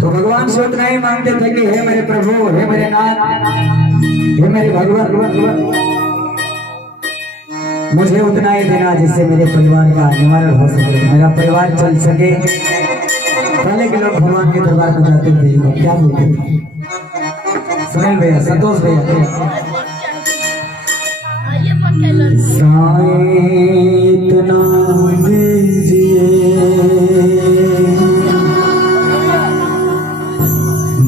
तो भगवान से उतना ही मांगते थे कि हे मेरे प्रभु, हे मेरे नाथ, हे मेरे भगवान, मुझे उतना ही देना जिससे मेरे परिवार का निवारण हो सके, मेरा परिवार चल सके। पहले के लोग भगवान के दरबार में जाते थे, तो क्या बोलते थे? सुनील भैया, संतोष भैया, इतना दीजिए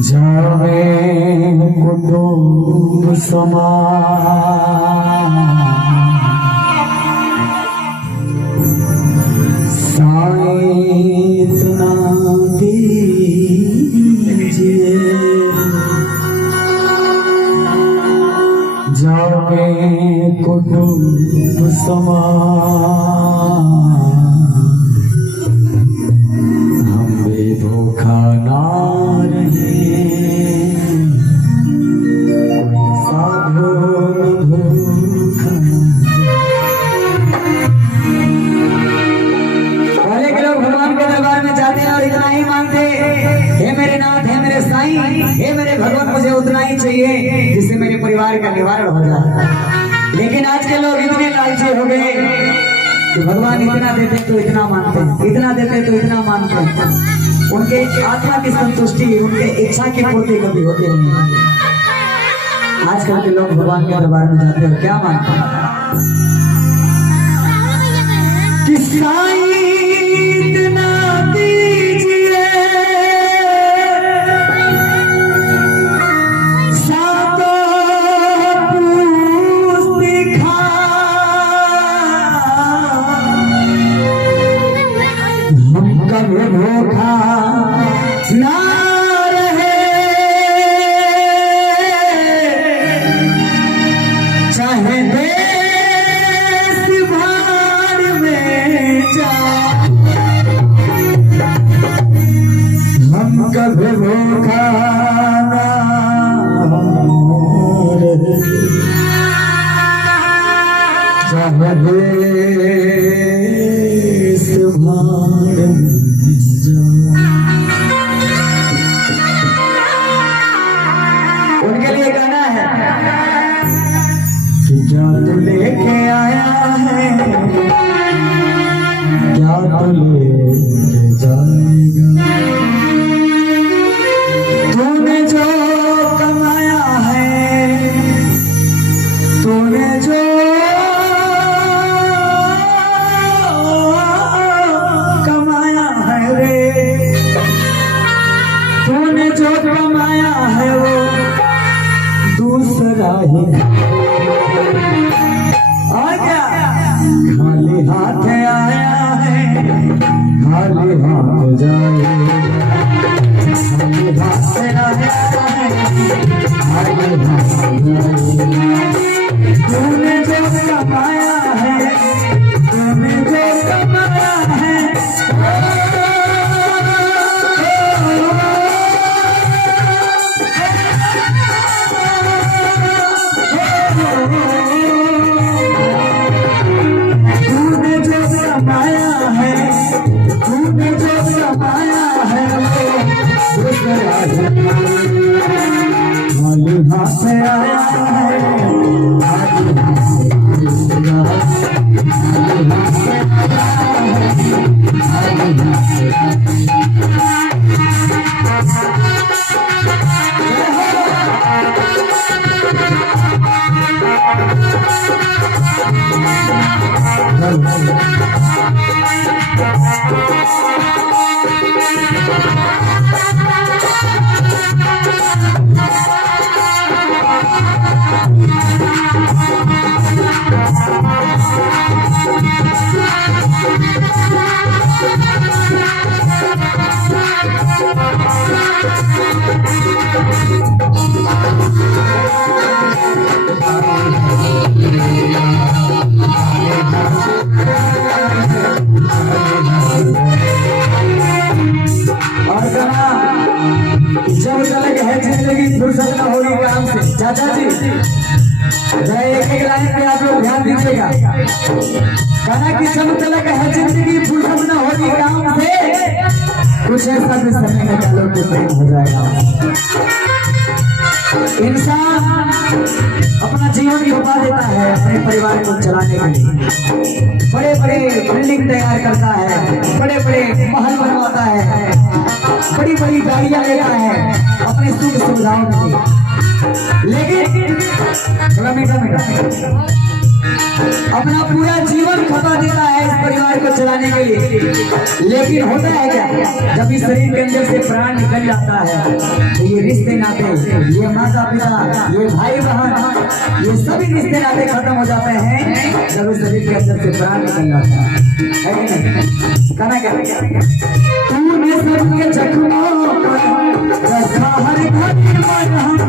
जावे कुटुंब समान, इतना दीजिए जावे कुटुंब समान, हमें धोखा ना रहे, कोई साधो न धोखा। पहले के लोग भगवान के दरबार में जाते हैं और इतना ही मांगते, हे मेरे नाथ, हे मेरे साईं, हे मेरे भगवान, मुझे उतना ही चाहिए जिससे मेरे परिवार का निवारण हो जाए। लेकिन आज के लोग इतने लालची हो गए कि भगवान इतना देते तो इतना मानते हैं, इतना देते तो इतना मानते हैं। उनके आत्मा की संतुष्टि, उनके इच्छा की पूर्ति कभी होती नहीं। आजकल के लोग भगवान के दरबार में जाते हैं, क्या मानते हैं कि साईं इतना दीजिए, धोखा ना रहे, चाहे देश भार में जा, हम कभी धोखा ना रहे, चाहे देश भार में। उनके लिए गाना है कि क्या तू लेके आया है, क्या तू लेके जाएगा, तूने जो कमाया है, तूने जो कमाया है रे, तूने जो कमाया है वो दूसरा ही आ गया। खाली हाथ आया है, खाली हाथ जाएगा, खाली हाथ से आया है, खाली हाथ जाएगा। तूने जो कमाया है, तूने जो कमाया है, खाली हाथ से आया है, खाली हाथ से जाएगा, खाली हाथ से आया है, खाली हाथ से जब तक है जिंदगी फुर्सत न होगी काम से। चाचा जी एक एक लाइन पे आप लोग ध्यान दीजिएगा। कहना कि जब तक है जिंदगी फुर्सत न होगी काम से, कुछ ऐसा भी समय निकालो तो प्रेम हो जाएगा। इंसान अपना जीवन खपा देता है अपने परिवार को चलाने के लिए, बड़े बड़े बिल्डिंग तैयार करता है, बड़े बड़े महल बनवाता है, बड़ी बड़ी गाड़ियां लेता है अपने सुख सुविधाओं के लिए, लेकिन थोड़ा मीठा अपना पूरा जीवन खपा देता है इस परिवार को चलाने के लिए। लेकिन होता है क्या, जब इस शरीर के अंदर से प्राण निकल जाता है तो ये रिश्ते नाते, ये माता पिता, ये भाई बहन, ये सभी रिश्ते नाते खत्म हो जाते हैं जब इस शरीर के अंदर से प्राण निकल जाता है कि नहीं? कहना क्या तूने सबके जख्मों पर रखा हर घड़ी मरहम,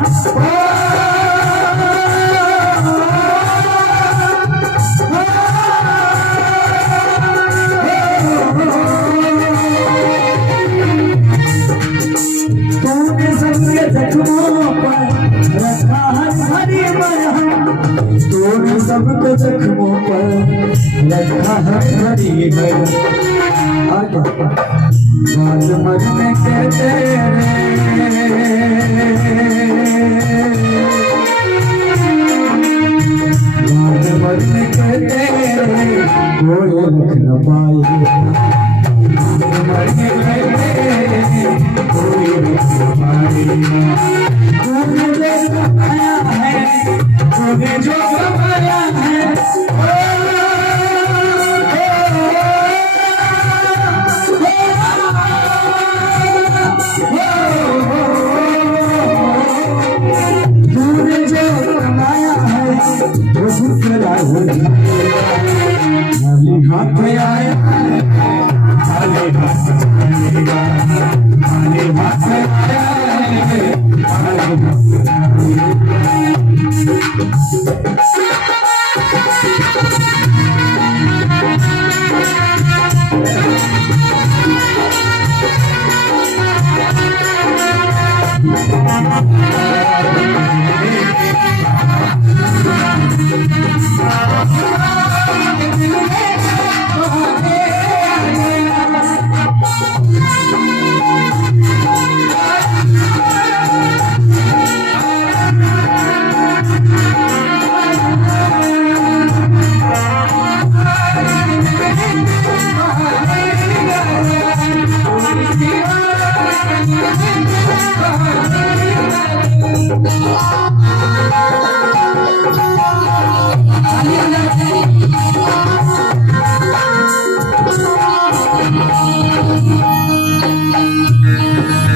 सबके जख्मों पर रखा है हरी मरहम। और क्या बाल मरने के तेरे बाल मरने के तेरे कोई रख न पाए, मरने के तेरे कोई रख न पाए। तूने जो कमाया है, तूने जो कमाया है, तूने जो कमाया है वो दूसरा खाली हाथ आया, खाली हाथ आया, खाली हाथ आया,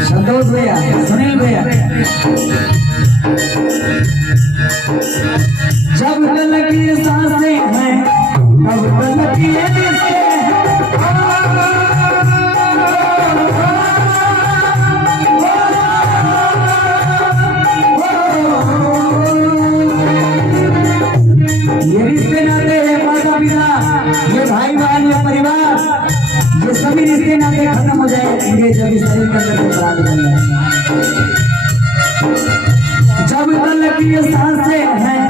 संतोष भैया, सुनील भैया, जब तक की सांसें हैं तब तक की रिश्ते हैं, ये रिश्ते नाते हैं, माता पिता, ये भाई बहन, ये परिवार, ये सभी रिश्ते नाते खत्म हो जाएंगे जब इस शरीर के अंदर से प्राण निकल जाए। जब तक ये सांसें हैं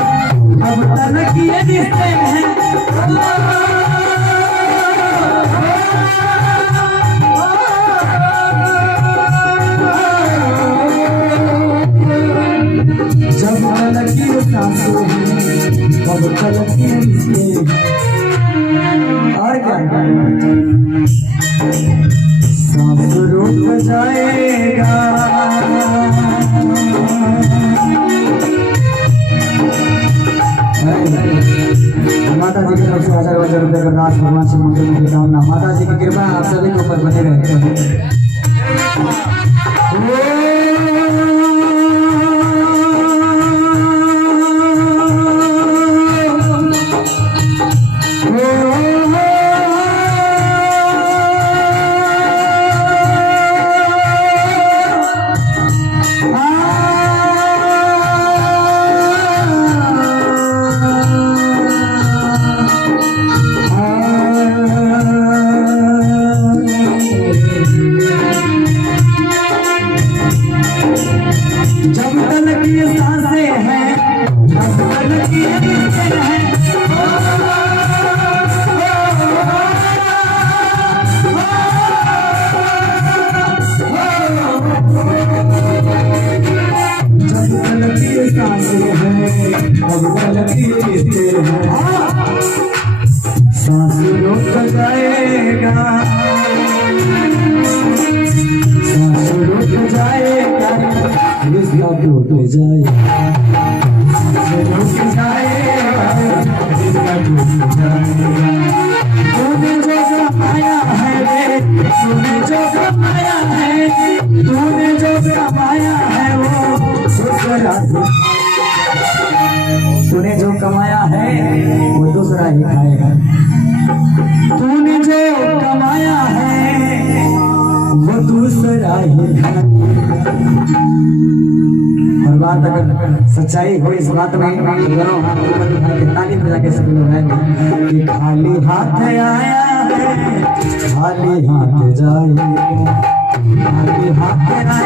अब तक ये रिश्ते हैं, जब तक ये सांसें हैं अब तक ये रिश्ते हैं। और क्या सांस रुक जाएगा, माता जी की तरफ से 1000 रुपये का दास भगवान से मंदिर में कामना। माता जी की कृपा आप सभी के ऊपर बने रहे। अब गलती तेरे सांस रुक जाएगा, सांस रुक जाएगा, रिश्ता टूट जाएगा, सांस रुक जाएगा, रिश्ता टूट जाएगा। तूने जो कमाया है रे, तूने जो कमाया है, तूने जो कमाया है वो दूसरा, तूने जो कमाया है वो दूसरा ही खाएगा, तूने जो कमाया है वो दूसरा ही खाएगा। और बात अगर सच्चाई हो इस बात में दोनों हाथ ऊपर उठा के ताली बजा के सब लोग गाएंगे कि खाली हाथ आया है खाली हाथ जाएगा, खाली हाथ आया